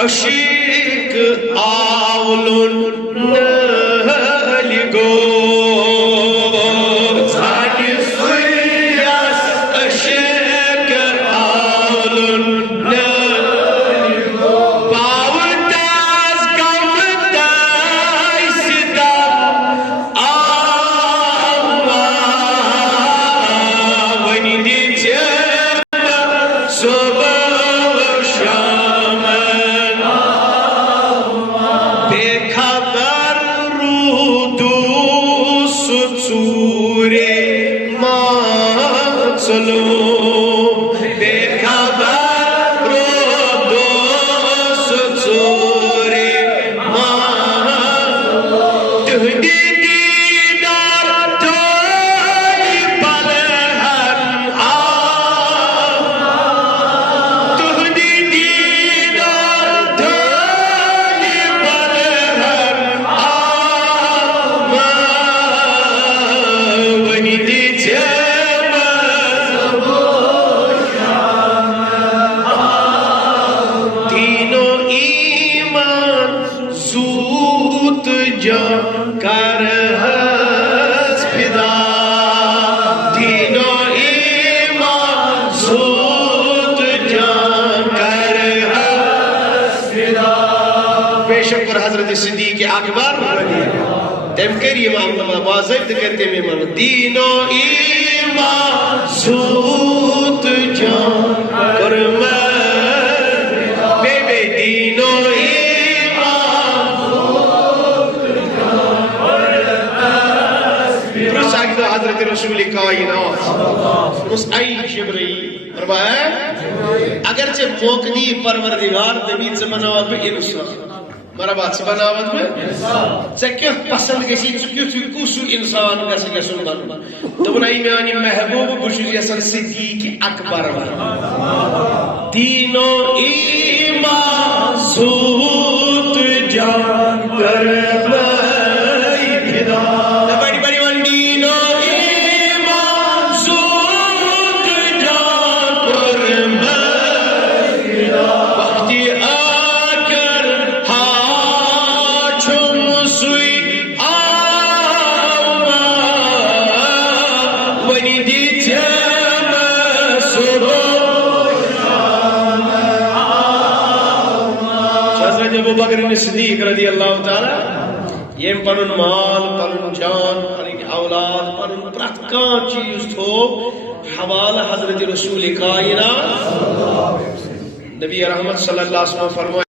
अशीक आवलुन नलिगो सिद्दीक़ अकबर तम कर बाज़ाब्त करते में दीनो ईमान सूत जान कर बेबे दीनो ईमान सूत जान हज़रत रसूल कायनात उस आई जिब्रील फरमाया अगरचे मोकदी परवरदिगार नबी से बनावत में इंसान मरा बात से बनावत में क्या पसंद गसी कुसु इंसान गसन बन दोनाई मेनी महबूब बुशुस यसन सिद्दीक़ अकबर दीनो ईमान सूत जान कर बड़ी बड़ी दीनो ईमान सूत जान कर सिद्दीक़ रज़ी अल्लाह ताला येम पनुन माल पनुन जान पनुन औलाद पनुन प्रत कान चीज थो हवाला हज़रत रसूल कायनात नबी रहमत सल्लल्लाहु अलैहि वसल्लम फरमाया